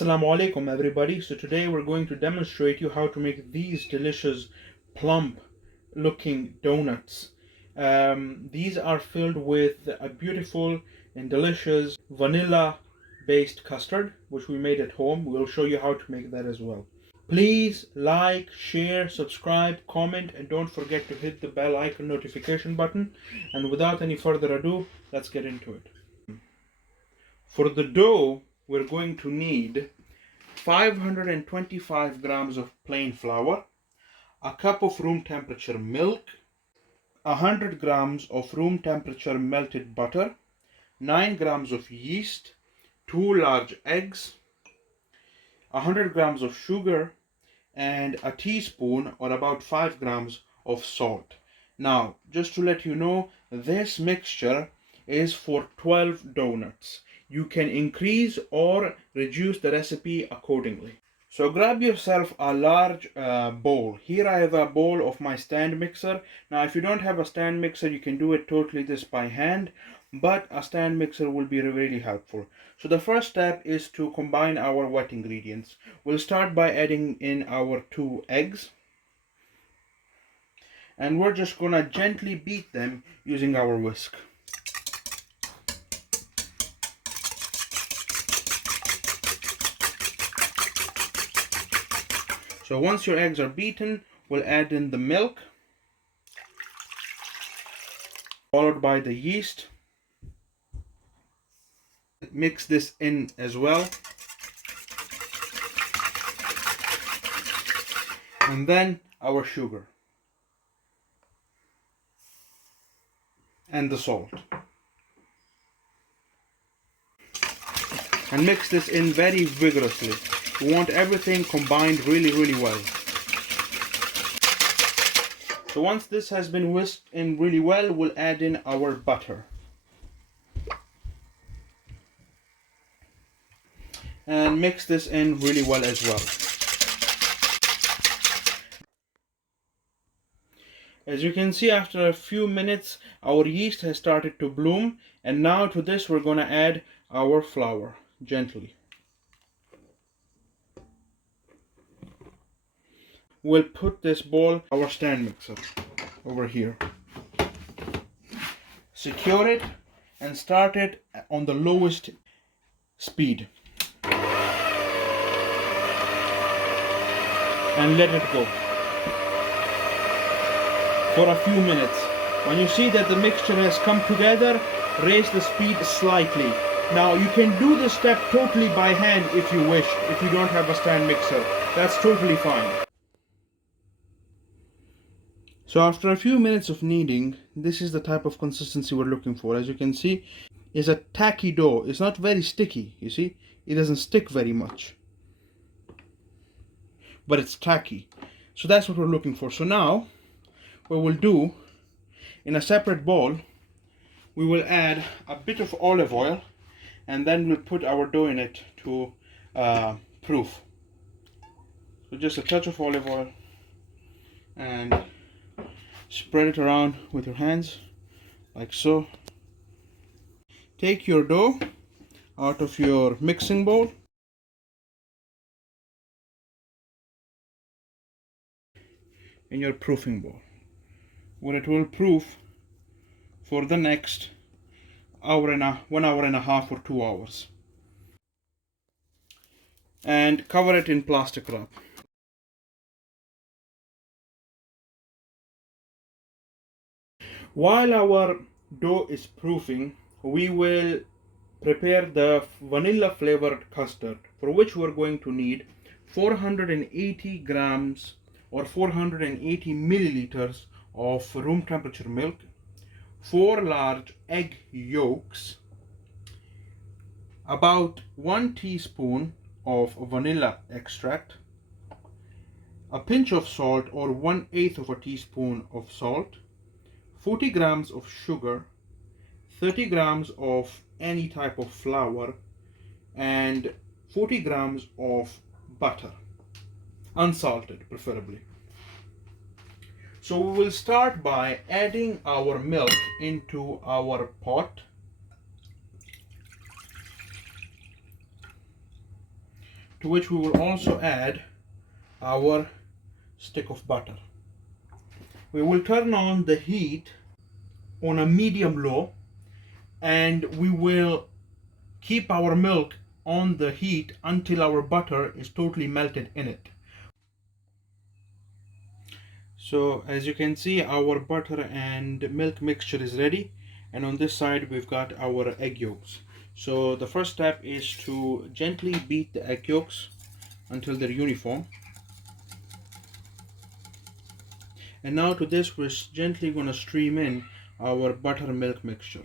Assalamu alaikum everybody. So today we're going to demonstrate you how to make these delicious plump looking donuts. These are filled with a beautiful and delicious vanilla based custard which we made at home. We'll show you how to make that as well. Please like, share, subscribe, comment, and don't forget to hit the bell icon notification button. And without any further ado, let's get into it. For the dough, we're going to need 525 grams of plain flour, a cup of room temperature milk, 100 grams of room temperature melted butter, 9 grams of yeast, 2 large eggs, 100 grams of sugar, and a teaspoon or about 5 grams of salt. Now, just to let you know, this mixture is for 12 donuts. You can increase or reduce the recipe accordingly. So grab yourself a large bowl. Here I have a bowl of my stand mixer. Now if you don't have a stand mixer, you can do it totally this by hand, but a stand mixer will be really helpful. So the first step is to combine our wet ingredients. We'll start by adding in our 2 eggs. And we're just gonna gently beat them using our whisk. So once your eggs are beaten, we'll add in the milk, followed by the yeast. Mix this in as well. And then our sugar. And the salt. And mix this in very vigorously. We want everything combined really well. So once this has been whisked in really well, we'll add in our butter. And mix this in really well as well. As you can see, after a few minutes, our yeast has started to bloom. And now to this, we're going to add our flour gently. We'll put this bowl, our stand mixer, over here. Secure it and start it on the lowest speed. And let it go for a few minutes. When you see that the mixture has come together, raise the speed slightly. Now you can do this step totally by hand if you wish, if you don't have a stand mixer. That's totally fine. So after a few minutes of kneading, this is the type of consistency we're looking for. As you can see, it's a tacky dough. It's not very sticky, you see? It doesn't stick very much. But it's tacky. So that's what we're looking for. So now, what we'll do, in a separate bowl, we will add a bit of olive oil, and then we'll put our dough in it to proof. So just a touch of olive oil, and spread it around with your hands, like so. Take your dough out of your mixing bowl. In your proofing bowl, where it will proof for the next 1 hour and a half or 2 hours. And cover it in plastic wrap. While our dough is proofing, we will prepare the vanilla flavored custard, for which we're going to need 480 grams or 480 milliliters of room temperature milk, 4 large egg yolks, about 1 teaspoon of vanilla extract, a pinch of salt or 1/8 of a teaspoon of salt, 40 grams of sugar, 30 grams of any type of flour, and 40 grams of butter, unsalted preferably. So we will start by adding our milk into our pot. to which we will also add our stick of butter. We will turn on the heat on a medium low, and we will keep our milk on the heat until our butter is totally melted in it. So as you can see, our butter and milk mixture is ready, and on this side we've got our egg yolks. So the first step is to gently beat the egg yolks until they're uniform. And now to this we're gently going to stream in our buttermilk mixture.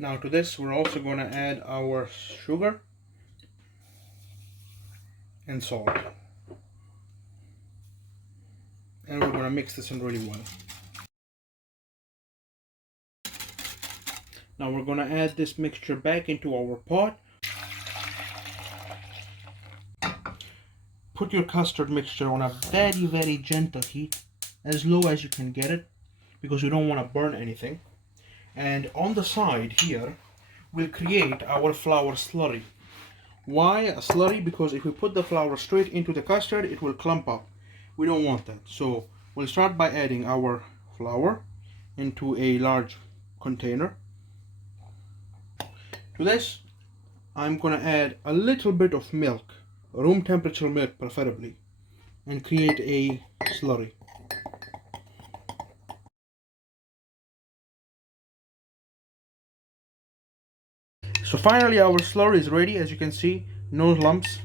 Now to this we're also going to add our sugar and salt. And we're going to mix this in really well. Now we're going to add this mixture back into our pot. Put your custard mixture on a very gentle heat, as low as you can get it, because you don't want to burn anything. And on the side here, we'll create our flour slurry. Why a slurry? Because if we put the flour straight into the custard, it will clump up. We don't want that. So we'll start by adding our flour into a large container. To this, I'm going to add a little bit of milk, room temperature milk preferably, and create a slurry. So finally our slurry is ready. As you can see, no lumps.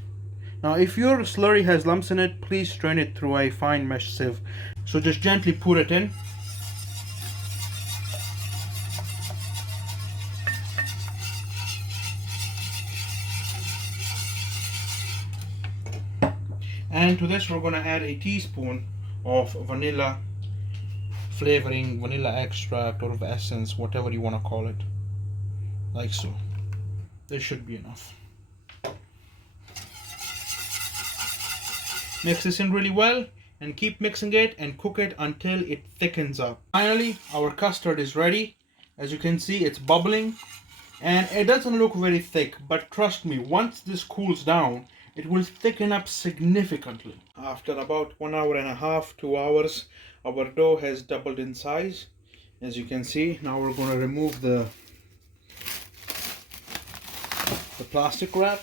Now if your slurry has lumps in it, please strain it through a fine mesh sieve. So just gently pour it in. And to this we're going to add a teaspoon of vanilla flavoring, vanilla extract or essence, whatever you want to call it, like so. This should be enough. Mix this in really well and keep mixing it and cook it until it thickens up. Finally, our custard is ready. As you can see, it's bubbling and it doesn't look very thick, but trust me, once this cools down, it will thicken up significantly. After about 1 hour and a half, 2 hours, our dough has doubled in size. As you can see, now we're going to remove the plastic wrap,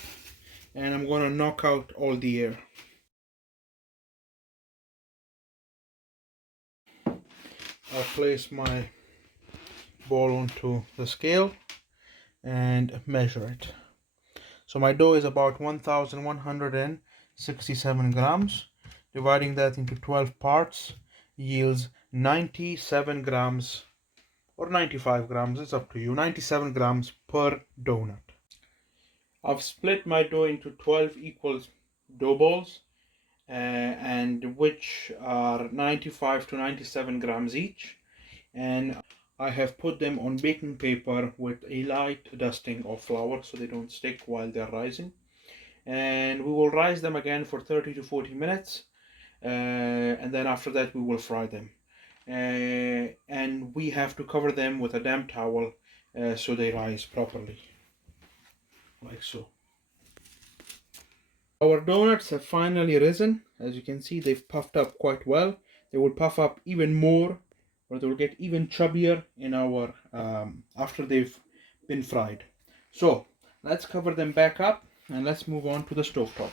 and I'm going to knock out all the air. I'll place my bowl onto the scale and measure it. So my dough is about 1167 grams. Dividing that into 12 parts yields 97 grams or 95 grams, it's up to you, 97 grams per donut. I've split my dough into 12 equal dough balls, and which are 95 to 97 grams each, and I have put them on baking paper with a light dusting of flour so they don't stick while they're rising. And we will rise them again for 30 to 40 minutes, and then after that we will fry them. And we have to cover them with a damp towel so they rise properly, like so. Our donuts have finally risen. As you can see, they've puffed up quite well. They will puff up even more, or they will get even chubbier in our after they've been fried. So let's cover them back up and let's move on to the stovetop.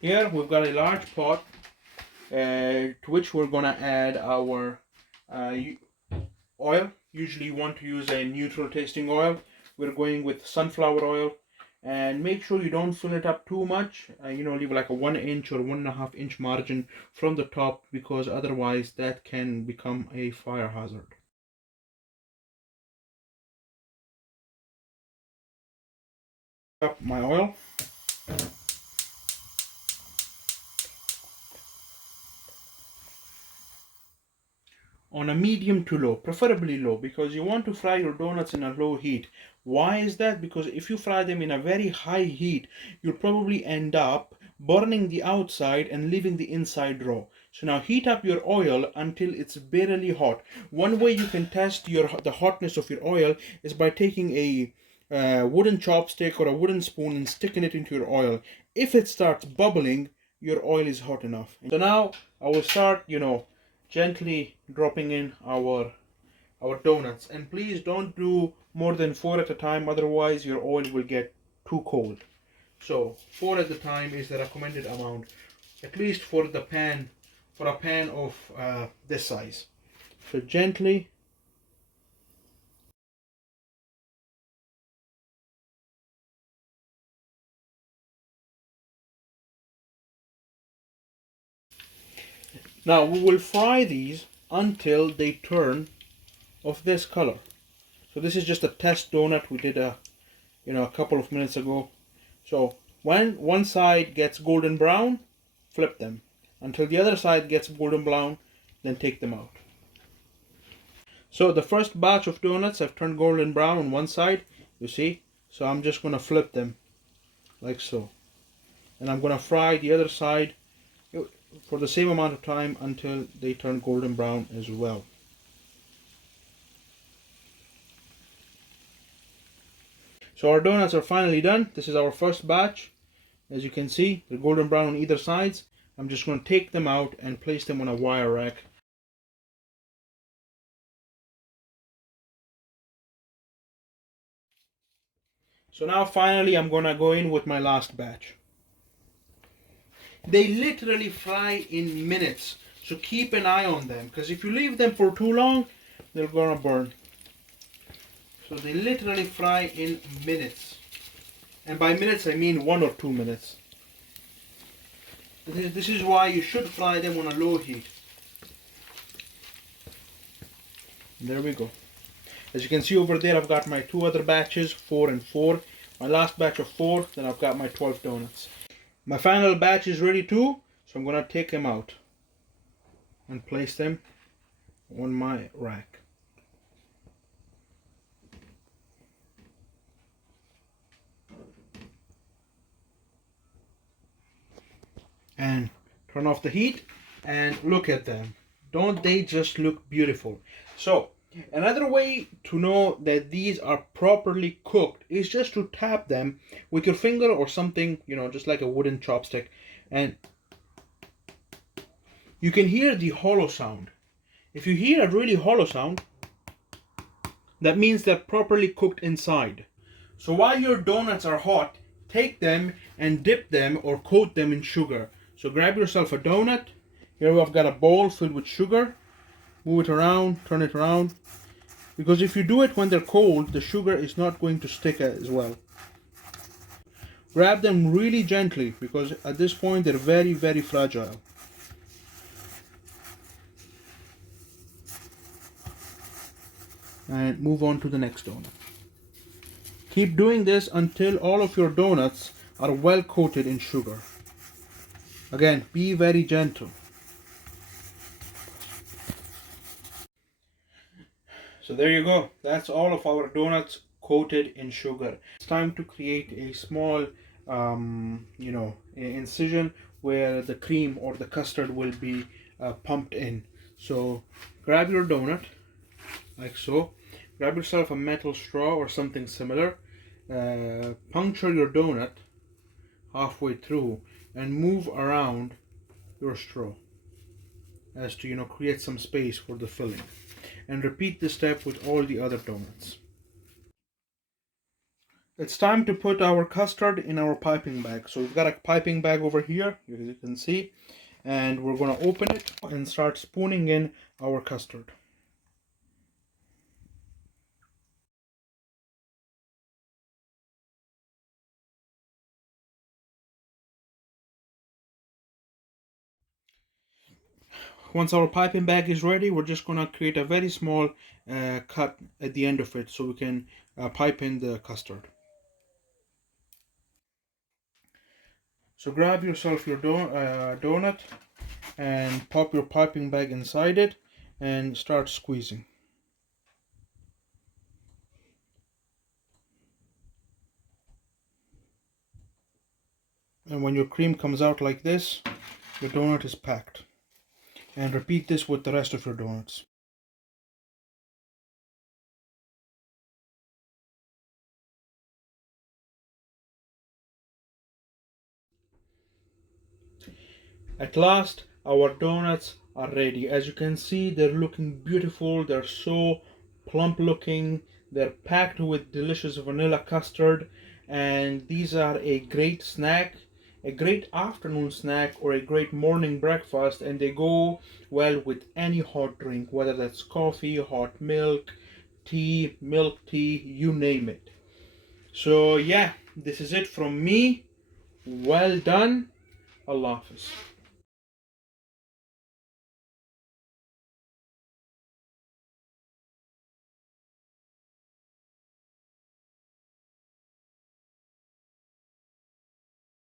Here we've got a large pot to which we're gonna add our oil. Usually you want to use a neutral tasting oil. We're going with sunflower oil, and make sure you don't fill it up too much. Leave like a 1 inch or 1.5 inch margin from the top, because otherwise that can become a fire hazard. Up my oil. on a medium to low, preferably low, because you want to fry your donuts in a low heat. Why is that? Because if you fry them in a very high heat, you'll probably end up burning the outside and leaving the inside raw. So now heat up your oil until it's barely hot. One way you can test the hotness of your oil is by taking a wooden chopstick or a wooden spoon and sticking it into your oil. If it starts bubbling, your oil is hot enough. So now I will start, gently dropping in our donuts, and please don't do more than 4 at a time, otherwise your oil will get too cold. So 4 at a time is the recommended amount, at least for a pan of this size. So gently. Now we will fry these until they turn of this color. So this is just a test donut we did a couple of minutes ago. So when one side gets golden brown, flip them until the other side gets golden brown, then take them out. So the first batch of donuts have turned golden brown on one side, you see. So I'm just going to flip them like so. And I'm going to fry the other side for the same amount of time until they turn golden brown as well. So our donuts are finally done. This is our first batch. As you can see, they're golden brown on either sides. I'm just going to take them out and place them on a wire rack. So now finally I'm going to go in with my last batch. They literally fry in minutes, so keep an eye on them, because if you leave them for too long, they're gonna burn. So they literally fry in minutes, and by minutes I mean 1 or 2 minutes. This is why you should fry them on a low heat. There we go. As you can see over there, I've got my 2 other batches, 4 and 4. My last batch of 4, then I've got my 12 donuts. My final batch is ready too, so I'm going to take them out and place them on my rack. And turn off the heat and look at them. Don't they just look beautiful? So another way to know that these are properly cooked is just to tap them with your finger or something, just like a wooden chopstick, and you can hear the hollow sound. If you hear a really hollow sound, that means they're properly cooked inside. So while your donuts are hot, take them and dip them or coat them in sugar. So grab yourself a donut. Here I've got a bowl filled with sugar. Move it around, turn it around. Because if you do it when they're cold, the sugar is not going to stick as well. Grab them really gently, because at this point they're very, very fragile. And move on to the next donut. Keep doing this until all of your donuts are well coated in sugar. Again, be very gentle. So there you go. That's all of our donuts coated in sugar. It's time to create a small, incision where the cream or the custard will be pumped in. So grab your donut, like so. Grab yourself a metal straw or something similar. Puncture your donut halfway through and move around your straw as to create some space for the filling, and repeat this step with all the other donuts. It's time to put our custard in our piping bag. So we've got a piping bag over here, as you can see, and we're going to open it and start spooning in our custard. Once our piping bag is ready, we're just going to create a very small cut at the end of it so we can pipe in the custard. So grab yourself your donut and pop your piping bag inside it and start squeezing. And when your cream comes out like this, your donut is packed. And repeat this with the rest of your donuts. At last, our donuts are ready. As you can see, they're looking beautiful. They're so plump looking. They're packed with delicious vanilla custard. And these are a great snack, a great afternoon snack, or a great morning breakfast. And they go well with any hot drink, whether that's coffee, hot milk, tea, milk tea, you name it. So, yeah, this is it from me. Well done. Allah Hafiz.